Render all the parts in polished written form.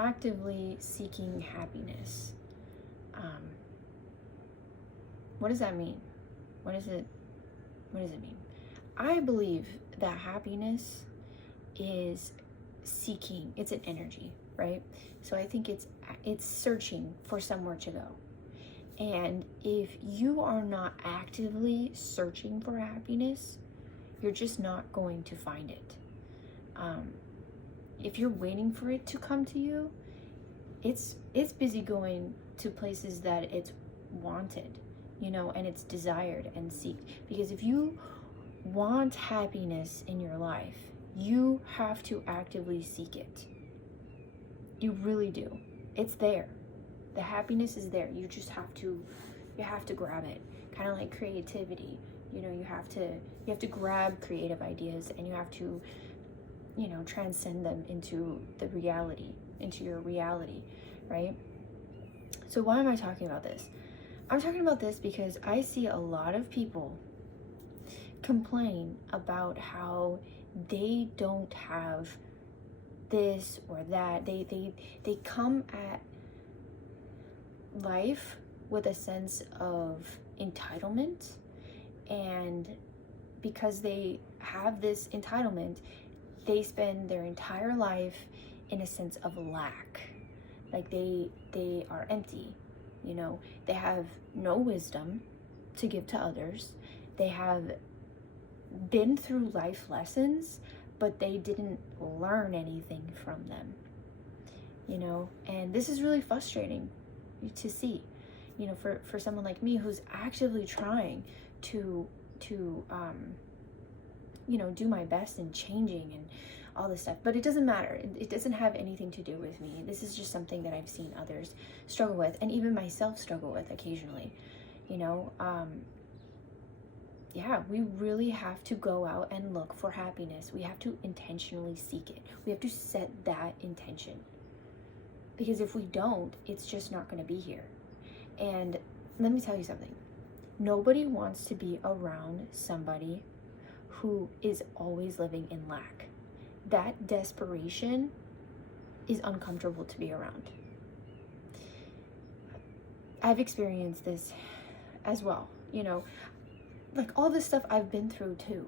actively seeking happiness. What does that mean? What does it mean? I believe that happiness is seeking, it's an energy, right? So I think it's searching for somewhere to go. And if you are not actively searching for happiness, you're just not going to find it. If you're waiting for it to come to you, it's busy going to places that it's wanted, and it's desired and seeked. Because if you want happiness in your life, you have to actively seek it. You really do. It's there. The happiness is there. You just have to grab it. Kind of like creativity. You have to grab creative ideas, and you have to, transcend them into your reality, right? So why am I talking about this? I'm talking about this because I see a lot of people complain about how they don't have this or that. They come at life with a sense of entitlement, and because they have this entitlement, they spend their entire life in a sense of lack. Like they are empty. They have no wisdom to give to others. They have been through life lessons, but they didn't learn anything from them. And this is really frustrating to see, for someone like me who's actively trying to do my best in changing and all this stuff. But it doesn't matter. It doesn't have anything to do with me. This is just something that I've seen others struggle with, and even myself struggle with occasionally. Yeah, we really have to go out and look for happiness. We have to intentionally seek it. We have to set that intention. Because if we don't, it's just not going to be here. And let me tell you something. Nobody wants to be around somebody who is always living in lack. That desperation is uncomfortable to be around. I've experienced this as well, like all this stuff I've been through too,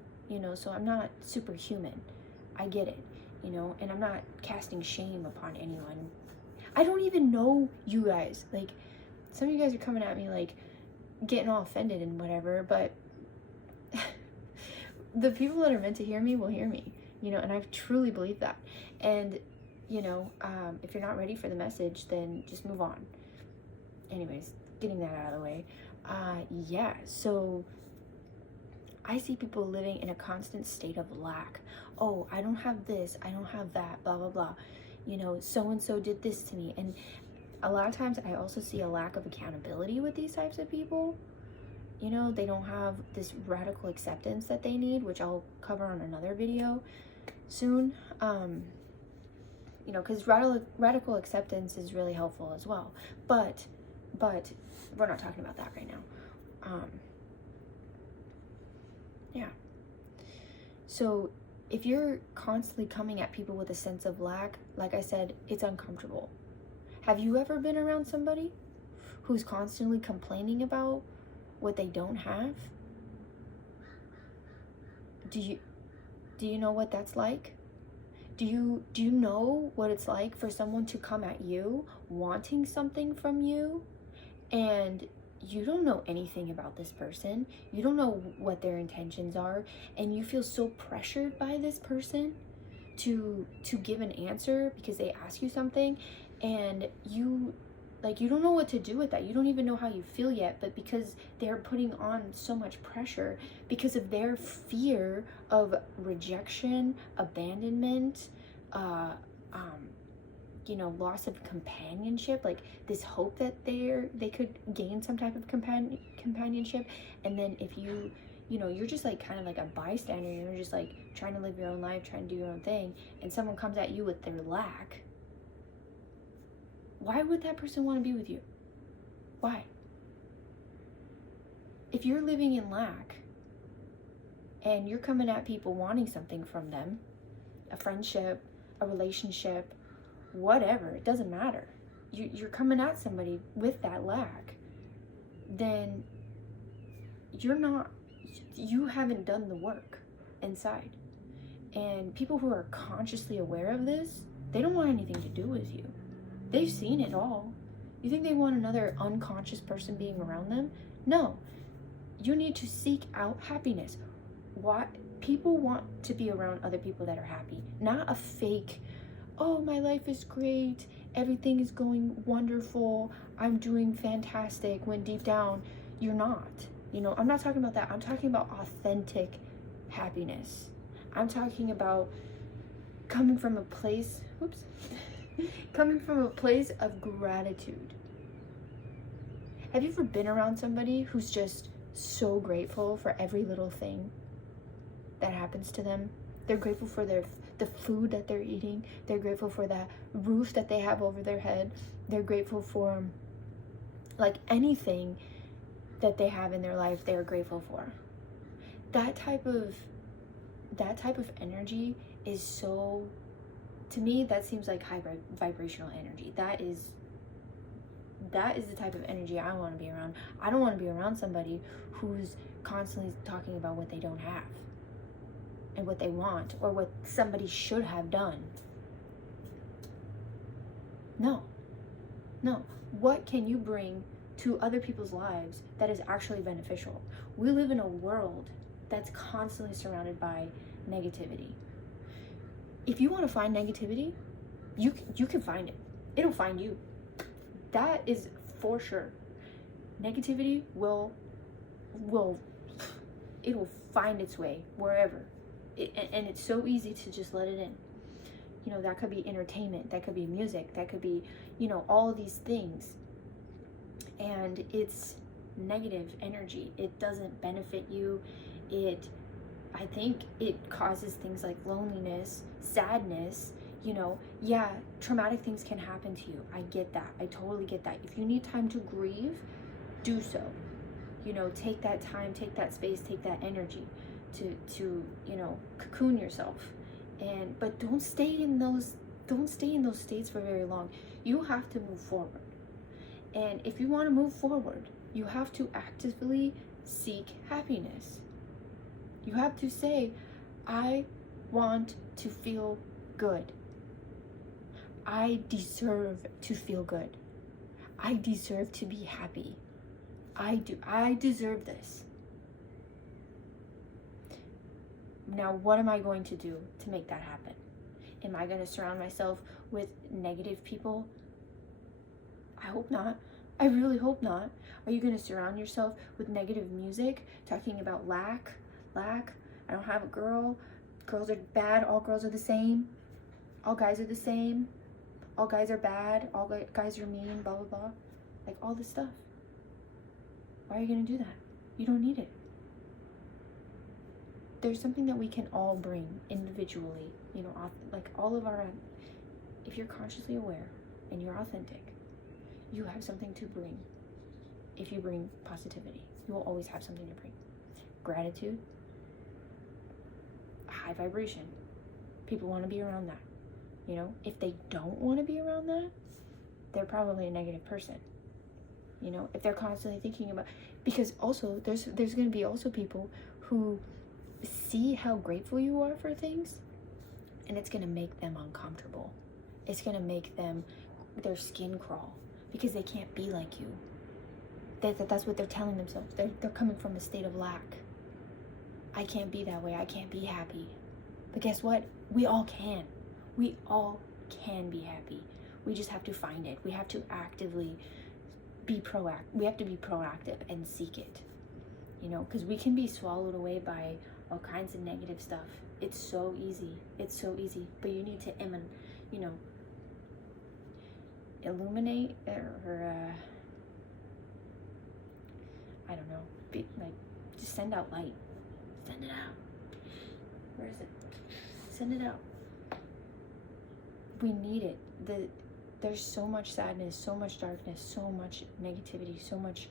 so I'm not superhuman. I get it, and I'm not casting shame upon anyone. I don't even know you guys. Like, some of you guys are coming at me like getting all offended and whatever, but the people that are meant to hear me will hear me, and I truly believe that. And, if you're not ready for the message, then just move on. Anyways, getting that out of the way. Yeah, so I see people living in a constant state of lack. Oh, I don't have this, I don't have that, blah, blah, blah. So-and-so did this to me. And a lot of times I also see a lack of accountability with these types of people. They don't have this radical acceptance that they need, which I'll cover on another video soon. Because radical acceptance is really helpful as well. But we're not talking about that right now. Yeah. So if you're constantly coming at people with a sense of lack, like I said, it's uncomfortable. Have you ever been around somebody who's constantly complaining about what they don't have? Do you know what that's like? Do you know what it's like for someone to come at you wanting something from you, and you don't know anything about this person, you don't know what their intentions are, and you feel so pressured by this person to give an answer because they ask you something, and you don't know what to do with that. You don't even know how you feel yet, but because they're putting on so much pressure because of their fear of rejection, abandonment, loss of companionship, like this hope that they could gain some type of companionship. And then if you're just like kind of like a bystander, you're just like trying to live your own life, trying to do your own thing, and someone comes at you with their lack, why would that person want to be with you? Why? If you're living in lack and you're coming at people wanting something from them, a friendship, a relationship, whatever, it doesn't matter. You're coming at somebody with that lack, then you haven't done the work inside. And people who are consciously aware of this, they don't want anything to do with you. They've seen it all. You think they want another unconscious person being around them? No. You need to seek out happiness. Why? People want to be around other people that are happy, not a fake, oh, my life is great, everything is going wonderful, I'm doing fantastic, when deep down you're not. I'm not talking about that. I'm talking about authentic happiness. I'm talking about coming from a place of gratitude. Have you ever been around somebody who's just so grateful for every little thing that happens to them? They're grateful for the food that they're eating. They're grateful for that roof that they have over their head. They're grateful for like anything that they have in their life. They're grateful for. That type of energy is so, to me, that seems like high vibrational energy. That is the type of energy I want to be around. I don't want to be around somebody who's constantly talking about what they don't have and what they want or what somebody should have done. No. What can you bring to other people's lives that is actually beneficial? We live in a world that's constantly surrounded by negativity. If you want to find negativity, you can find it. It'll find you. That is for sure. Negativity it'll find its way wherever. And it's so easy to just let it in. That could be entertainment, that could be music, that could be, all of these things. And it's negative energy. It doesn't benefit you. I think it causes things like loneliness, sadness. Yeah, traumatic things can happen to you. I get that. I totally get that. If you need time to grieve, do so. Take that time, take that space, take that energy to cocoon yourself. But don't stay in those states for very long. You have to move forward. And if you want to move forward, you have to actively seek happiness. You have to say, I want to feel good. I deserve to feel good. I deserve to be happy. I deserve this. Now, what am I going to do to make that happen? Am I going to surround myself with negative people? I hope not. I really hope not. Are you going to surround yourself with negative music, talking about lack? I don't have a girl. Girls are bad. All girls are the same. All guys are the same. All guys are bad. All guys are mean, blah, blah, blah. Like all this stuff. Why are you going to do that? You don't need it. There's something that we can all bring individually, like all of our, if you're consciously aware and you're authentic, you have something to bring. If you bring positivity, you will always have something to bring. Gratitude, high vibration. People want to be around that. If they don't want to be around that, they're probably a negative person. If they're constantly thinking about, because also there's going to be also people who see how grateful you are for things, and it's going to make them uncomfortable. It's going to make their skin crawl because they can't be like you. That's what they're telling themselves. They're coming from a state of lack. I can't be that way. I can't be happy. But guess what? We all can. We all can be happy. We just have to find it. We have to actively be proactive. We have to be proactive and seek it. Because we can be swallowed away by all kinds of negative stuff. It's so easy. But you need to illuminate or I don't know, just send out light. Send it out. Where is it? Send it out. We need it. There's so much sadness, so much darkness, so much negativity, so much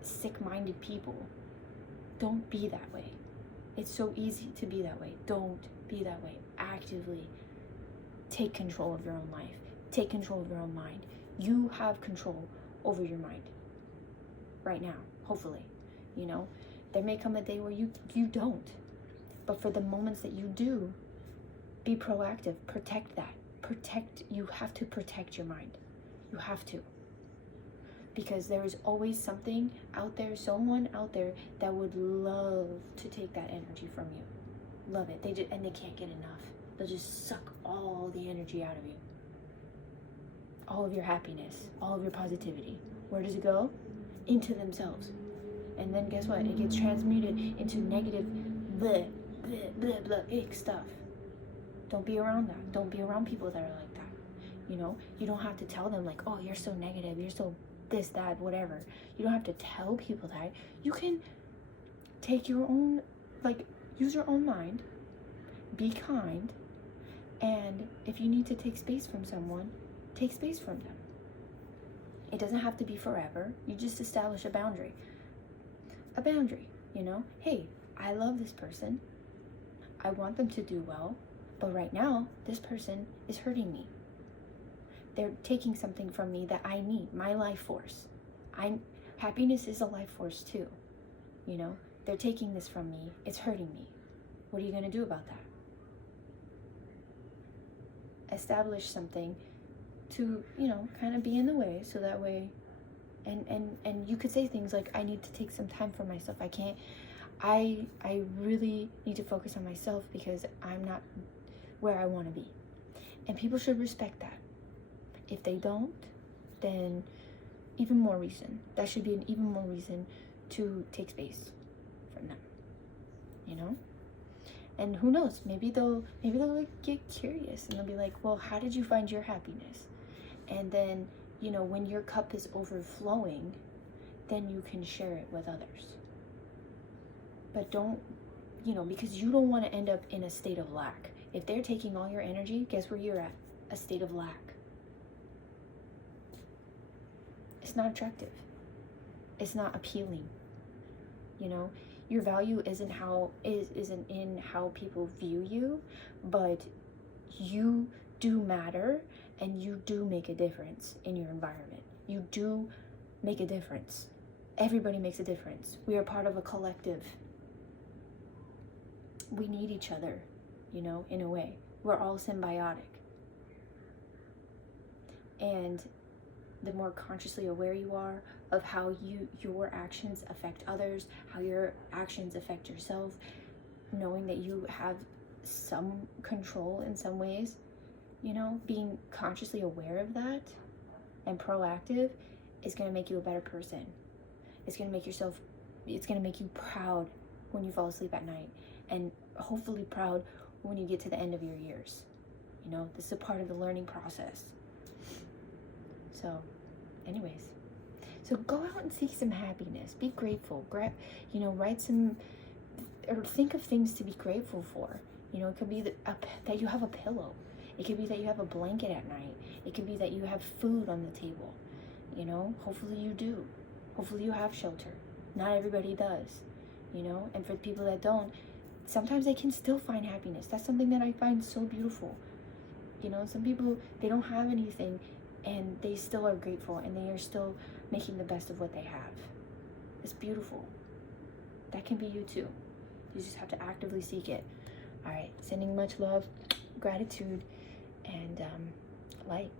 sick-minded people. Don't be that way. It's so easy to be that way. Don't be that way. Actively take control of your own life. Take control of your own mind. You have control over your mind right now, hopefully. You know, there may come a day where you don't. But for the moments that you do, be proactive. Protect that. You have to protect your mind. You have to. Because there is always something out there, someone out there that would love to take that energy from you. Love it. And they can't get enough. They'll just suck all the energy out of you. All of your happiness, all of your positivity. Where does it go? Into themselves. And then guess what? It gets transmuted into negative bleh, bleh, bleh, bleh, ick stuff. Don't be around that. Don't be around people that are like that. You know, you don't have to tell them like, oh, you're so negative, you're so this, that, whatever. You don't have to tell people that. You can take your own, like, use your own mind, be kind, and if you need to take space from someone, take space from them. It doesn't have to be forever. You just establish a boundary. A boundary, you know? Hey, I love this person. I want them to do well, but right now, this person is hurting me. They're taking something from me that I need, my life force. Happiness is a life force too, you know? They're taking this from me. It's hurting me. What are you going to do about that? Establish something to, you know, kind of be in the way, so that way, and you could say things like, I need to take some time for myself. I really need to focus on myself because I'm not where I want to be. And people should respect that. If they don't, then even more reason. That should be an even more reason to take space from them, you know? And who knows, maybe they'll like get curious and they'll be like, well, how did you find your happiness? And then, you know, when your cup is overflowing, then you can share it with others. But don't, you know, because you don't want to end up in a state of lack. If they're taking all your energy, guess where you're at? A state of lack. It's not attractive. It's not appealing. You know, your value isn't in how people view you, but you do matter and you do make a difference in your environment. You do make a difference. Everybody makes a difference. We are part of a collective. We need each other, you know, in a way. We're all symbiotic. And the more consciously aware you are of how your actions affect others, how your actions affect yourself, knowing that you have some control in some ways, you know, being consciously aware of that and proactive is going to make you a better person. It's going to make you proud when you fall asleep at night, and hopefully proud when you get to the end of your years. You know, this is a part of the learning process. So, anyways, so go out and seek some happiness. Be grateful. You know, write some, or think of things to be grateful for. You know, it could be that you have a pillow. It could be that you have a blanket at night. It could be that you have food on the table. You know, hopefully you do. Hopefully you have shelter. Not everybody does, you know, and for the people that don't, sometimes they can still find happiness. That's something that I find so beautiful. You know, some people, they don't have anything and they still are grateful and they are still making the best of what they have. It's beautiful. That can be you too. You just have to actively seek it. All right, sending much love, gratitude, and light.